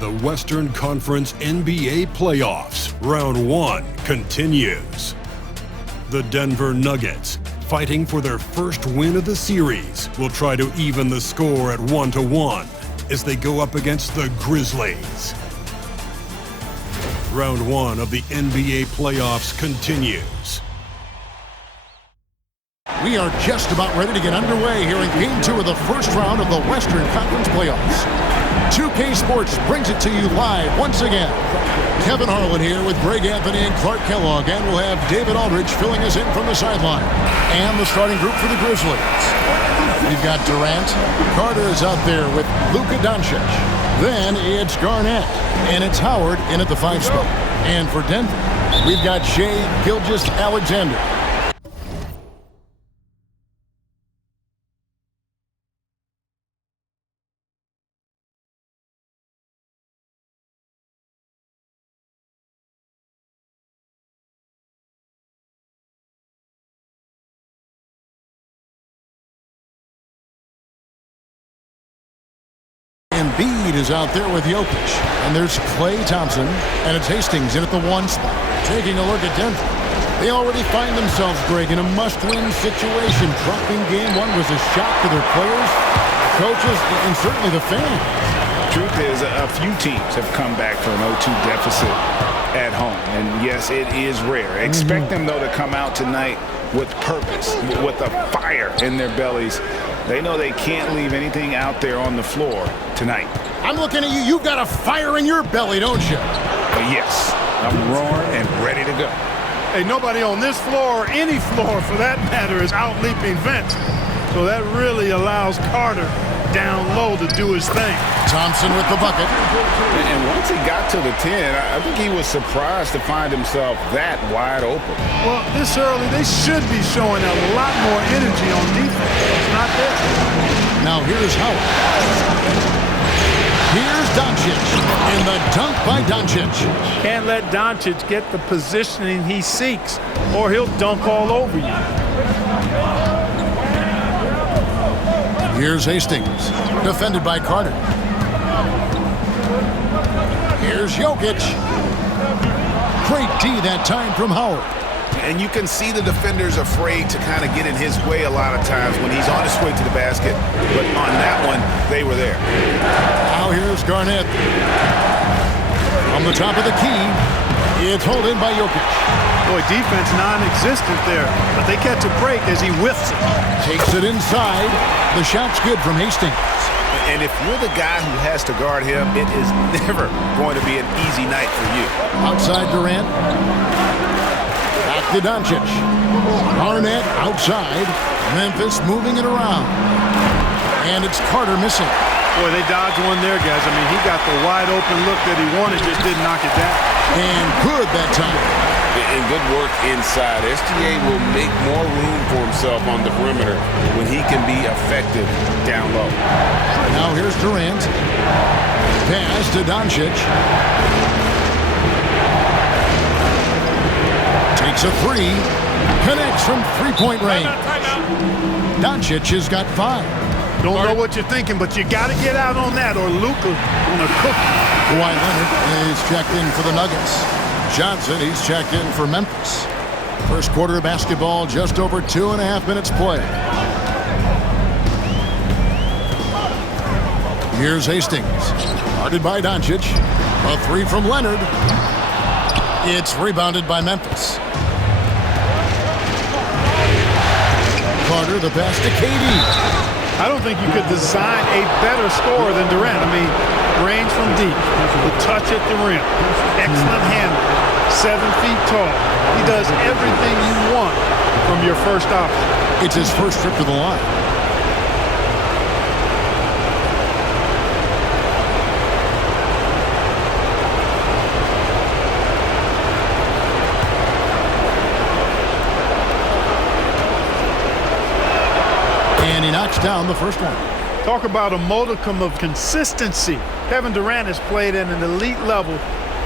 The Western Conference NBA playoffs, round 1 continues. The Denver Nuggets, fighting for their first win of the series, will try to even the score at 1-1 as they go up against the Grizzlies. Round 1 of the NBA playoffs continues. We are just about ready to get underway here in Game 2 of the first round of the Western Conference playoffs. 2K Sports brings it to you live once again. Kevin Harlan here with Greg Anthony and Clark Kellogg, and we'll have David Aldridge filling us in from the sideline. And the starting group for the Grizzlies. We've got Durant. Carter is out there with Luka Doncic. Then it's Garnett, and it's Howard in at the 5 spot. And for Denver, we've got Shai Gilgeous-Alexander. Embiid is out there with Jokic. And there's Klay Thompson. And it's Hastings in at the 1 spot. Taking a look at Denver. They already find themselves, Greg, in a must-win situation. Dropping Game 1 was a shock to their players, coaches, and certainly the fans. Truth is, a few teams have come back for an 0-2 deficit at home. And yes, it is rare. Expect them, though, to come out tonight with purpose, with a fire in their bellies. They know they can't leave anything out there on the floor tonight. I'm looking at you. You've got a fire in your belly, don't you? Yes, I'm roaring and ready to go. Hey, nobody on this floor, or any floor for that matter, is out leaping Vince. So that really allows Carter down low to do his thing. Thompson with the bucket. And once he got to the 10, I think he was surprised to find himself that wide open. Well, this early, they should be showing a lot more energy on defense. It's not there. Now here's Howard. Here's Doncic. And the dunk by Doncic. Can't let Doncic get the positioning he seeks, or he'll dunk all over you. Here's Hastings, defended by Carter. Here's Jokic. Great D that time from Howard. And you can see the defenders afraid to kind of get in his way a lot of times when he's on his way to the basket. But on that one, they were there. Now here's Garnett. From the top of the key, it's hauled in by Jokic. Boy, defense non-existent there, but they catch a break as he whiffs it. Takes it inside. The shot's good from Hastings. And if you're the guy who has to guard him, it is never going to be an easy night for you. Outside Durant. Back to Doncic. Garnett outside. Memphis moving it around. And it's Carter missing. Boy, they dodged one there, guys. I mean, he got the wide open look that he wanted, just didn't knock it down. And good that time. And good work inside. SGA will make more room for himself on the perimeter when he can be effective down low. Now here's Durant. Pass to Doncic. Takes a 3. Connects from three-point range. Doncic has got 5. Don't know what you're thinking, but you got to get out on that, or Luka gonna cook. Kawhi Leonard is checked in for the Nuggets. Johnson, he's checked in for Memphis. First quarter of basketball, just over 2.5 minutes play. Here's Hastings. Guarded by Doncic. A 3 from Leonard. It's rebounded by Memphis. Carter, the pass to KD. I don't think you could design a better scorer than Durant. I mean, range from deep, the touch at the rim, excellent handle, 7 feet tall. He does everything you want from your first option. It's his first trip to the line. And he knocks down the first one. Talk about a modicum of consistency. Kevin Durant has played at an elite level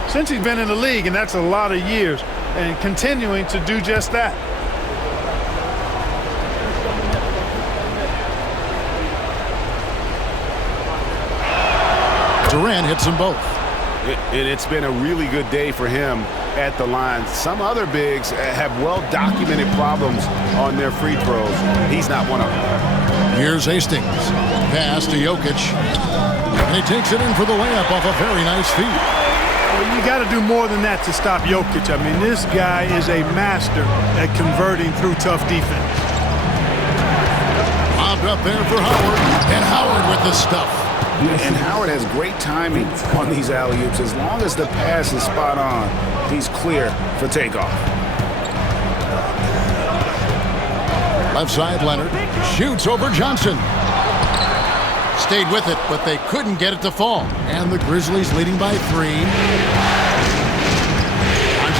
since he's been in the league, and that's a lot of years, and continuing to do just that. Durant hits them both. And it's been a really good day for him at the line. Some other bigs have well-documented problems on their free throws. He's not one of them. Here's Hastings. Pass to Jokic. And he takes it in for the layup off a very nice feed. Well, you got to do more than that to stop Jokic. I mean, this guy is a master at converting through tough defense. Lobbed up there for Howard. And Howard with the stuff. And Howard has great timing on these alley-oops. As long as the pass is spot on, he's clear for takeoff. Left side, Leonard. Shoots over Johnson. Stayed with it, but they couldn't get it to fall. And the Grizzlies leading by 3.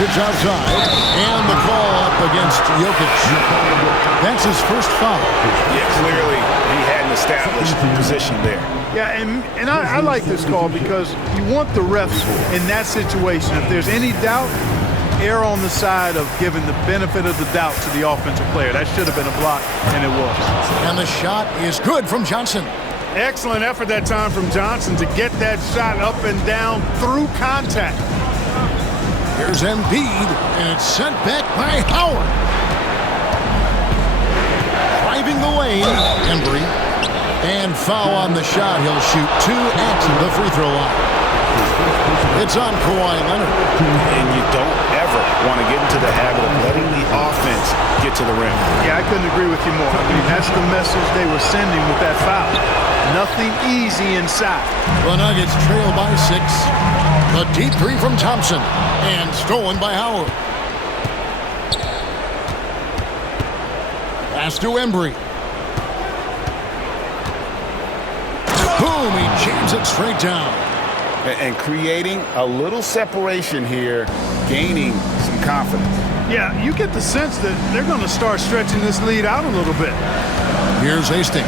It's outside. And the call up against Jokic. That's his first foul. Yeah, clearly he hadn't established position there. Yeah, and I like this call because you want the refs in that situation. If there's any doubt, err on the side of giving the benefit of the doubt to the offensive player. That should have been a block, and it was. And the shot is good from Johnson. Excellent effort that time from Johnson to get that shot up and down through contact. Here's Embiid, and it's sent back by Howard. Driving the lane, Embry. And foul on the shot. He'll shoot 2 at the free throw line. It's on Kawhi Leonard. And you don't ever want to get into the habit of letting the offense get to the rim. Yeah, I couldn't agree with you more. I mean, that's the message they were sending with that foul. Nothing easy inside. The Nuggets trail by 6. A deep 3 from Thompson. And stolen by Howard. Pass to Embry. Boom, he jams it straight down. And creating a little separation here, gaining some confidence. Yeah, you get the sense that they're going to start stretching this lead out a little bit. Here's Hastings.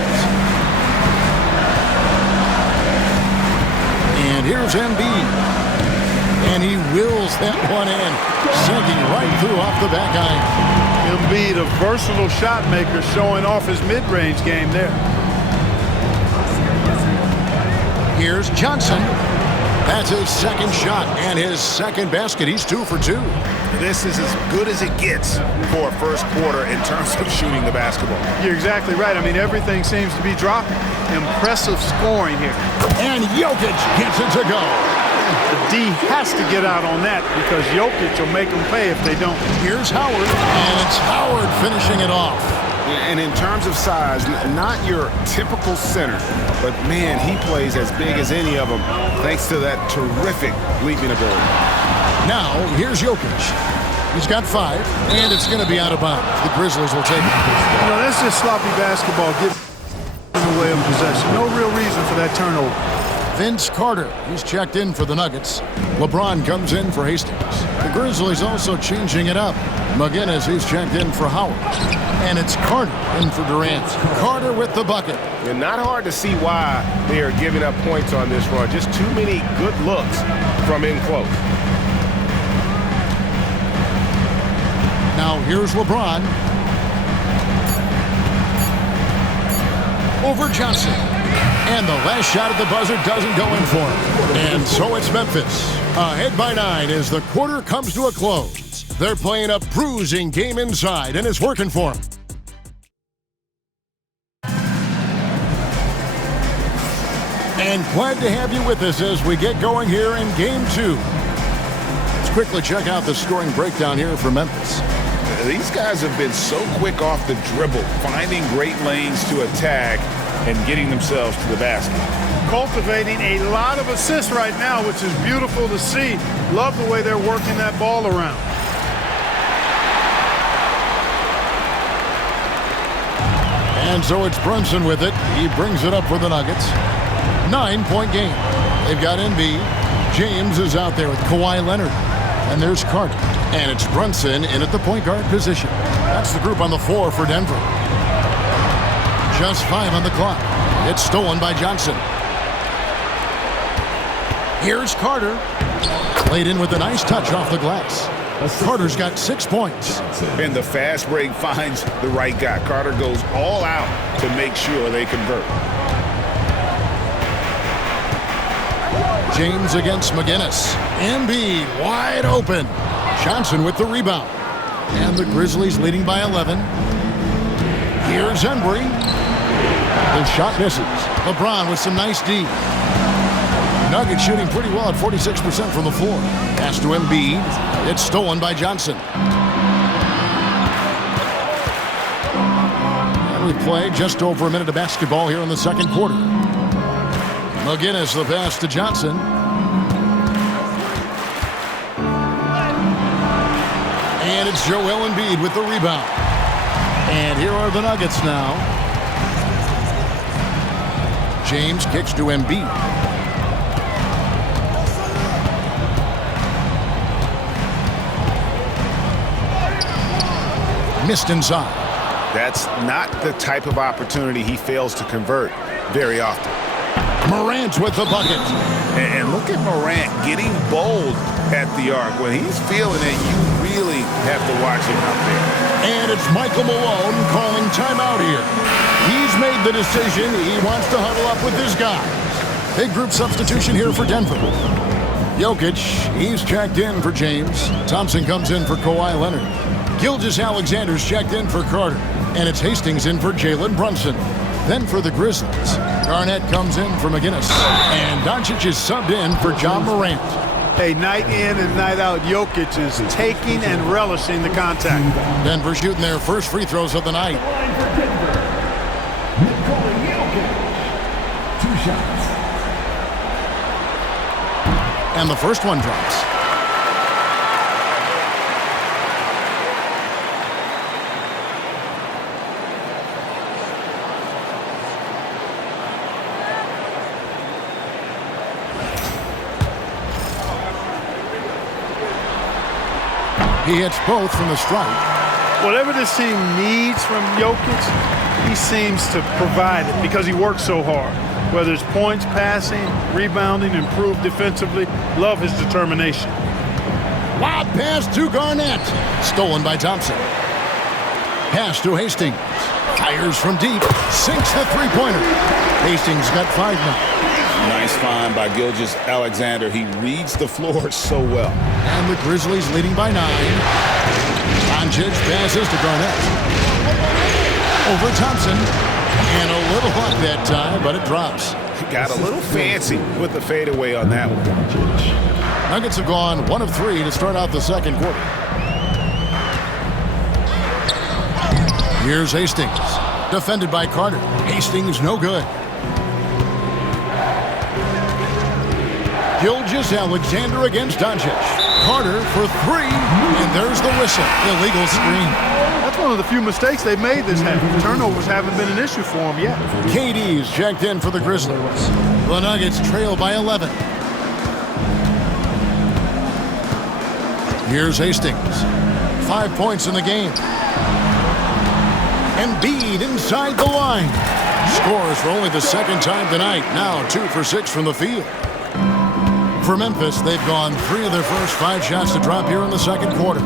And here's Embiid. And he wills that one in, sinking right through off the back iron. Embiid, a versatile shot maker, showing off his mid-range game there. Here's Johnson. That's his second shot and his second basket. He's 2 for 2. This is as good as it gets for a first quarter in terms of shooting the basketball. You're exactly right. I mean, everything seems to be dropping. Impressive scoring here. And Jokic gets it to go. The D has to get out on that because Jokic will make them pay if they don't. Here's Howard, and it's Howard finishing it off. And in terms of size, not your typical center, but man, he plays as big as any of them thanks to that terrific leaping ability. Now, here's Jokic. He's got 5, and it's going to be out of bounds. The Grizzlies will take it. You know, that's just sloppy basketball getting in the way of possession. No real reason for that turnover. Vince Carter, he's checked in for the Nuggets. LeBron comes in for Hastings. The Grizzlies also changing it up. McGinnis, he's checked in for Howard. And it's Carter in for Durant. Carter with the bucket. And not hard to see why they are giving up points on this run. Just too many good looks from in close. Now here's LeBron. Over Johnson. And the last shot at the buzzer doesn't go in for him. And so it's Memphis. Ahead by 9 as the quarter comes to a close. They're playing a bruising game inside, and it's working for them. And glad to have you with us as we get going here in Game 2. Let's quickly check out the scoring breakdown here for Memphis. These guys have been so quick off the dribble, finding great lanes to attack and getting themselves to the basket. Cultivating a lot of assists right now, which is beautiful to see. Love the way they're working that ball around. And so it's Brunson with it. He brings it up for the Nuggets. 9-point game. They've got Embiid. James is out there with Kawhi Leonard. And there's Carter. And it's Brunson in at the point guard position. That's the group on the floor for Denver. Just 5 on the clock. It's stolen by Johnson. Here's Carter. Played in with a nice touch off the glass. Carter's got 6 points. And the fast break finds the right guy. Carter goes all out to make sure they convert. James against McGinnis. Embiid wide open. Johnson with the rebound. And the Grizzlies leading by 11. Here's Embry. The shot misses. LeBron with some nice D. Nuggets shooting pretty well at 46% from the floor. Pass to Embiid. It's stolen by Johnson. And we play just over a minute of basketball here in the second quarter. McGinnis the pass to Johnson. And it's Joel Embiid with the rebound. And here are the Nuggets now. James kicks to Embiid. Missed inside. That's not the type of opportunity he fails to convert very often. Morant with the bucket. And look at Morant getting bold at the arc. When he's feeling it, you really have to watch him out there. And it's Michael Malone calling timeout here. He's made the decision. He wants to huddle up with his guys. Big group substitution here for Denver. Jokic, he's checked in for James. Thompson comes in for Kawhi Leonard. Gilgeous-Alexander's checked in for Carter. And it's Hastings in for Jalen Brunson. Then for the Grizzlies, Garnett comes in for McGinnis. And Doncic is subbed in for John Morant. Hey, night in and night out, Jokic is taking and relishing the contact. Denver shooting their first free throws of the night. Two shots. And the first one drops. He hits both from the stripe. Whatever this team needs from Jokic, he seems to provide it because he works so hard. Whether it's points, passing, rebounding, improved defensively, love his determination. Lob pass to Garnett. Stolen by Thompson. Pass to Hastings. Fires from deep. Sinks the three-pointer. Hastings got 5 now. Nice find by Gilgeous-Alexander. He reads the floor so well. And the Grizzlies leading by 9. Doncic passes to Garnett. Over Thompson. And a little luck that time, but it drops. Got a little fancy with the fadeaway on that one. Nuggets have gone 1 of 3 to start out the second quarter. Here's Hastings. Defended by Carter. Hastings no good. Gilgeous-Alexander against Doncic. Carter for 3, and there's the whistle. Illegal screen. That's one of the few mistakes they've made this half. Turnovers haven't been an issue for them yet. KD's checked in for the Grizzlies. The Nuggets trail by 11. Here's Hastings. 5 points in the game. Embiid inside the line. Scores for only the second time tonight. Now 2 for 6 from the field. For Memphis, they've gone 3 of their first 5 shots to drop here in the second quarter.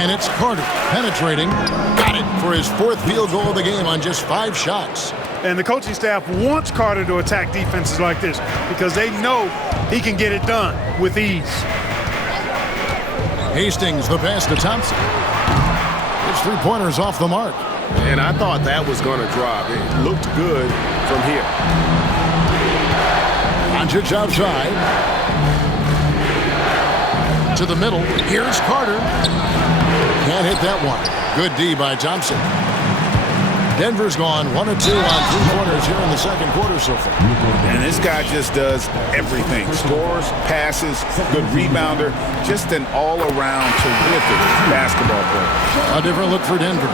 And it's Carter penetrating. Got it for his 4th field goal of the game on just 5 shots. And the coaching staff wants Carter to attack defenses like this because they know he can get it done with ease. Hastings, the pass to Thompson. His 3-pointer's off the mark. And I thought that was going to drop. It looked good from here. Doncic outside. To the middle. Here's Carter. Can't hit that one. Good D by Thompson. Denver's gone 1 of 2 on 3-pointers here in the second quarter so far. And this guy just does everything. Scores, passes, good rebounder. Just an all-around terrific basketball player. A different look for Denver.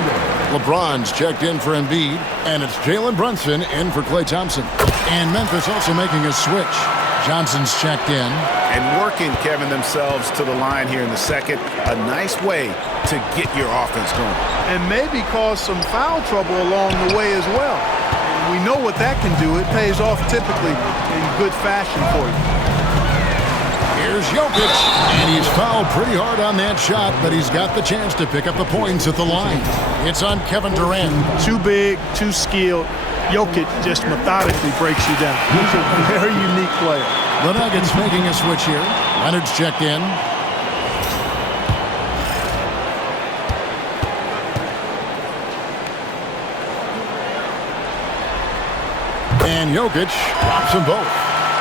LeBron's checked in for Embiid, and it's Jalen Brunson in for Klay Thompson. And Memphis also making a switch. Johnson's checked in. And working, Kevin, themselves to the line here in the second. A nice way to get your offense going. And maybe cause some foul trouble along the way as well. And we know what that can do. It pays off typically in good fashion for you. Here's Jokic, and he's fouled pretty hard on that shot, but he's got the chance to pick up the points at the line. It's on Kevin Durant. Too big, too skilled. Jokic just methodically breaks you down. He's a very unique player. The Nuggets making a switch here. Leonard's checked in. And Jokic drops them both.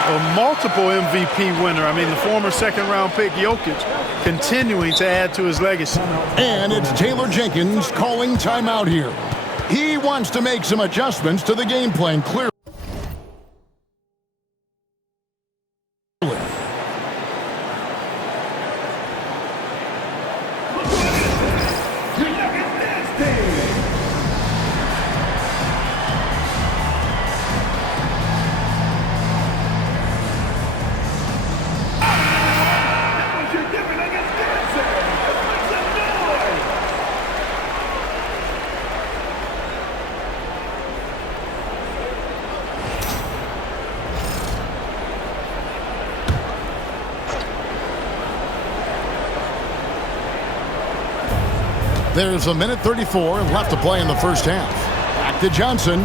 A multiple MVP winner. I mean, the former second-round pick, Jokic, continuing to add to his legacy. And it's Taylor Jenkins calling timeout here. He wants to make some adjustments to the game plan, clearly. There's a minute 34 left to play in the first half. Back to Johnson.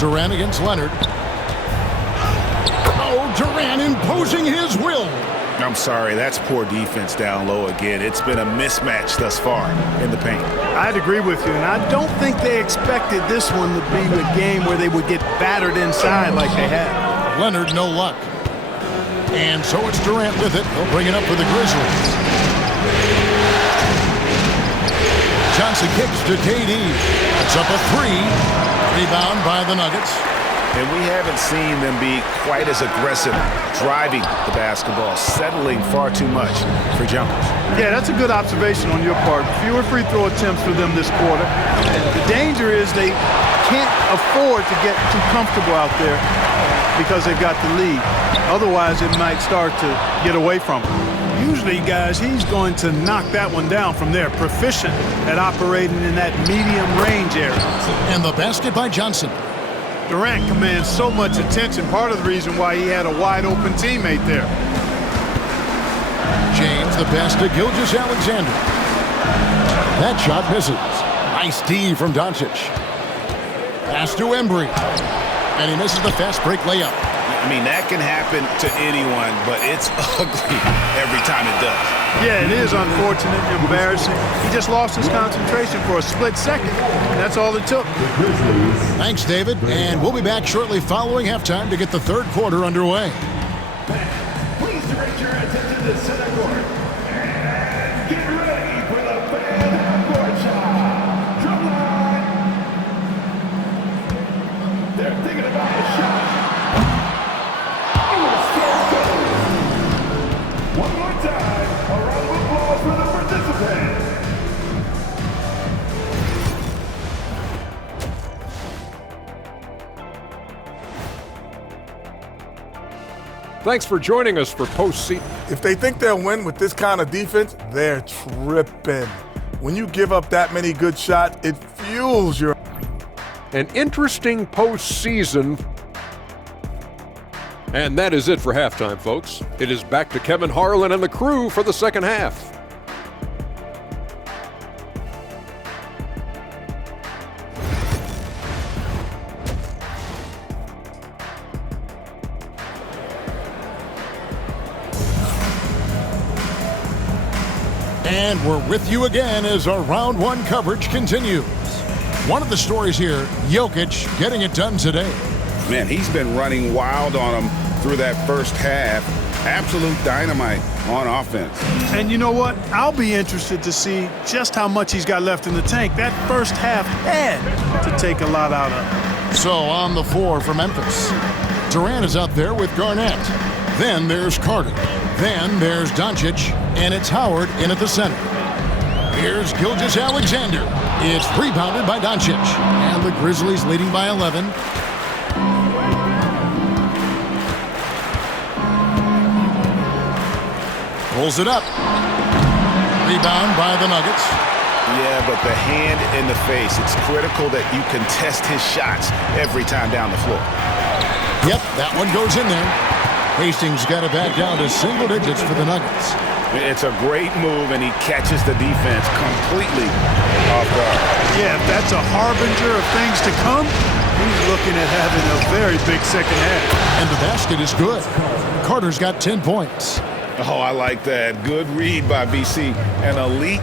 Durant against Leonard. Oh, Durant imposing his will. I'm sorry, that's poor defense down low again. It's been a mismatch thus far in the paint. I'd agree with you, and I don't think they expected this one to be the game where they would get battered inside like they have. Leonard, no luck. And so it's Durant with it. He'll bring it up for the Grizzlies. Johnson kicks to KD. It's up a three. Rebound by the Nuggets. And we haven't seen them be quite as aggressive driving the basketball, settling far too much for jumpers. Yeah, that's a good observation on your part. Fewer free throw attempts for them this quarter. The danger is they can't afford to get too comfortable out there because they've got the lead. Otherwise, it might start to get away from him. Usually, guys, he's going to knock that one down from there. Proficient at operating in that medium range area. And the basket by Johnson. Durant commands so much attention, part of the reason why he had a wide-open teammate there. James, the pass to Gilgeous-Alexander. That shot misses. Nice D from Doncic. Pass to Embry. And he misses the fast break layup. I mean, that can happen to anyone, but it's ugly every time it does. Yeah, it is unfortunate, embarrassing. He just lost his concentration for a split second, and that's all it took. Thanks, David. And we'll be back shortly following halftime to get the third quarter underway. Please direct your attention to center court. And get ready for the fan half-court shot. Drum line. They're thinking about the shot. One more time, a round of applause for the participants. Thanks for joining us for postseason. If they think they'll win with this kind of defense, they're tripping. When you give up that many good shots, it fuels your... An interesting postseason. And that is it for halftime, folks. It is back to Kevin Harlan and the crew for the second half. And we're with you again as our round one coverage continues. One of the stories here, Jokic getting it done today. Man, he's been running wild on them through that first half. Absolute dynamite on offense. And you know what? I'll be interested to see just how much he's got left in the tank. That first half had to take a lot out of it. So on the floor for Memphis, Durant is out there with Garnett. Then there's Carter. Then there's Doncic. And it's Howard in at the center. Here's Gilgeous-Alexander. It's rebounded by Doncic. And the Grizzlies leading by 11. Pulls it up. Rebound by the Nuggets. Yeah, but the hand in the face. It's critical that you contest his shots every time down the floor. Yep, that one goes in there. Hastings got it back down to single digits for the Nuggets. It's a great move, and he catches the defense completely off guard. Yeah, if that's a harbinger of things to come, he's looking at having a very big second half. And the basket is good. Carter's got 10 points. Oh, I like that. Good read by BC. An elite,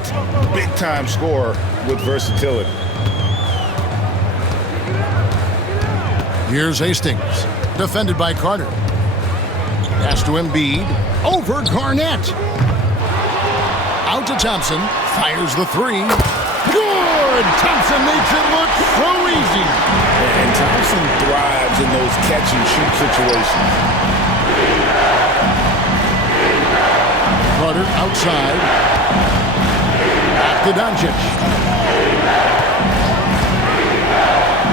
big-time scorer with versatility. Here's Hastings, defended by Carter. Pass to Embiid, over Garnett. Out to Thompson, fires the three. Good! Thompson makes it look so easy. And Thompson thrives in those catch-and-shoot situations. Carter outside. Back to Doncic.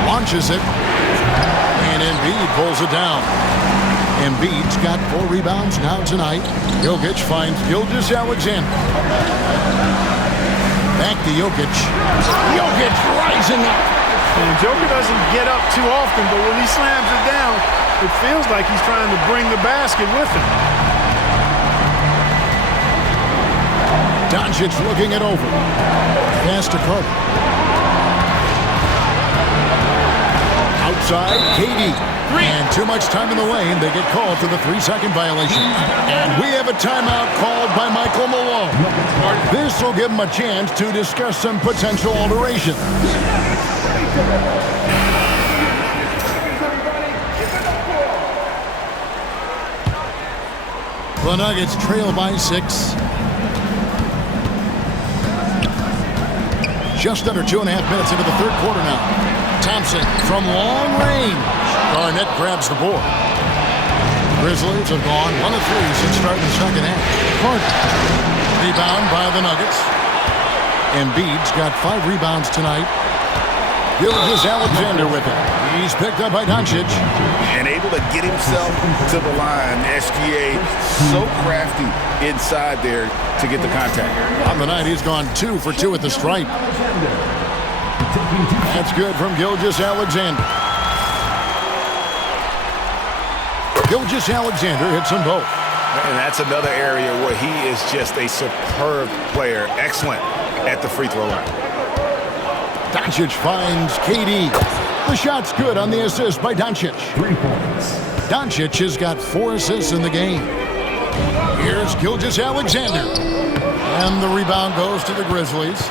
Launches it. And Embiid pulls it down. Embiid's got 4 rebounds now tonight. Jokic finds Gilgeous-Alexander. Back to Jokic. Jokic rising up. And Joker doesn't get up too often, but when he slams it down, it feels like he's trying to bring the basket with him. Doncic looking it over. Pass to Carter. Outside, KD. And too much time in the lane. They get called for the 3-second violation. And we have a timeout called by Michael Malone. This will give him a chance to discuss some potential alterations. The Nuggets trail by 6. Just under 2.5 minutes into the third quarter now. Thompson from long range. Garnett grabs the board. Grizzlies have gone 1 of 3 since starting the second half. Carter. Rebound by the Nuggets. Embiid's got 5 rebounds tonight. Gilgeous-Alexander with it. He's picked up by Doncic. And able to get himself to the line. SGA so crafty inside there to get the contact. On the night, he's gone 2 for 2 at the stripe. That's good from Gilgeous-Alexander. Gilgeous-Alexander hits them both. And that's another area where he is just a superb player. Excellent at the free throw line. Doncic finds KD. The shot's good on the assist by Doncic. 3 points. Doncic has got 4 assists in the game. Here's Gilgeous-Alexander. And the rebound goes to the Grizzlies.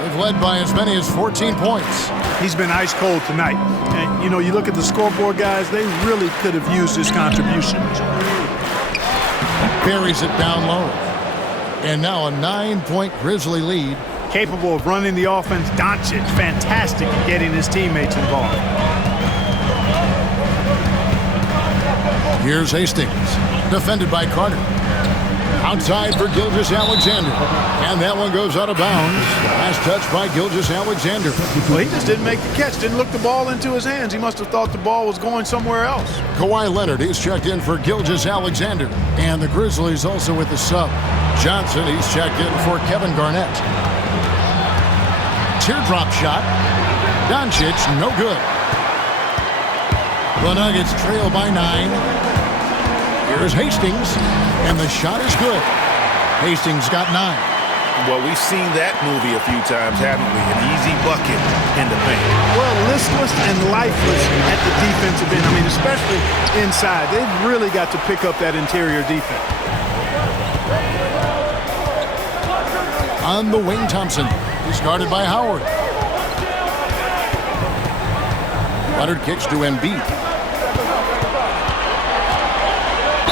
They've led by as many as 14 points. He's been ice cold tonight. And, you know, you look at the scoreboard, guys, they really could have used his contribution. Buries it down low. And now a 9-point Grizzly lead. Capable of running the offense. Doncic, fantastic at getting his teammates involved. Here's Hastings, defended by Carter. Outside for Gilgeous-Alexander. And that one goes out of bounds. Last touch by Gilgeous-Alexander. Well, he just didn't make the catch, didn't look the ball into his hands. He must have thought the ball was going somewhere else. Kawhi Leonard is checked in for Gilgeous-Alexander. And the Grizzlies also with the sub. Johnson, he's checked in for Kevin Garnett. Teardrop shot. Doncic, no good. The Nuggets trail by 9. Here's Hastings, and the shot is good. Hastings got 9. Well, we've seen that movie a few times, haven't we? An easy bucket in the paint. Well, listless and lifeless at the defensive end. I mean, especially inside. They've really got to pick up that interior defense. On the wing, Thompson. He's guarded by Howard. Leonard kicks to Embiid.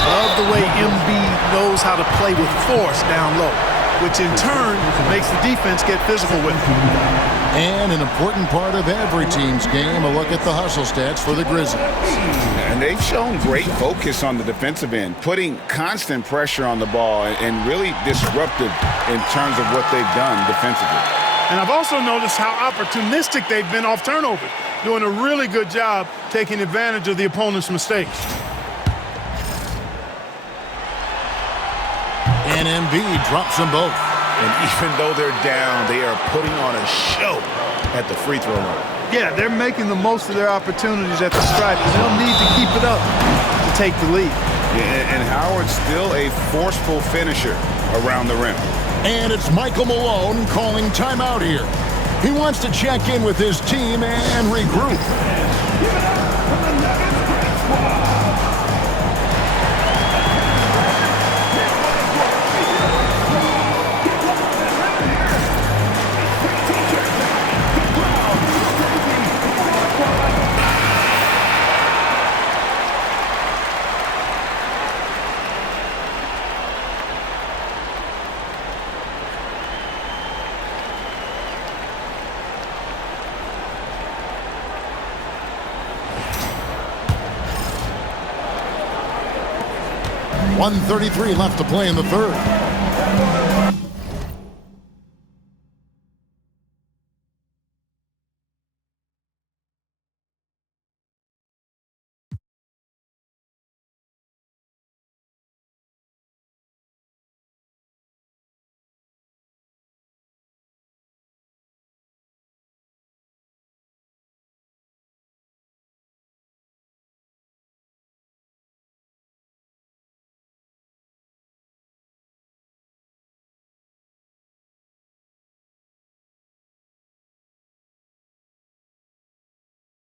Love the way Embiid knows how to play with force down low, which in turn makes the defense get physical with him. And an important part of every team's game, a look at the hustle stats for the Grizzlies. And they've shown great focus on the defensive end, putting constant pressure on the ball and really disruptive in terms of what they've done defensively. And I've also noticed how opportunistic they've been off turnovers, doing a really good job taking advantage of the opponent's mistakes. And Embiid drops them both. And even though they're down, they are putting on a show at the free throw line. Yeah, they're making the most of their opportunities at the stripe, and they'll need to keep it up to take the lead. Yeah, and Howard's still a forceful finisher around the rim. And it's Michael Malone calling timeout here. He wants to check in with his team and regroup. .133 left to play in the third.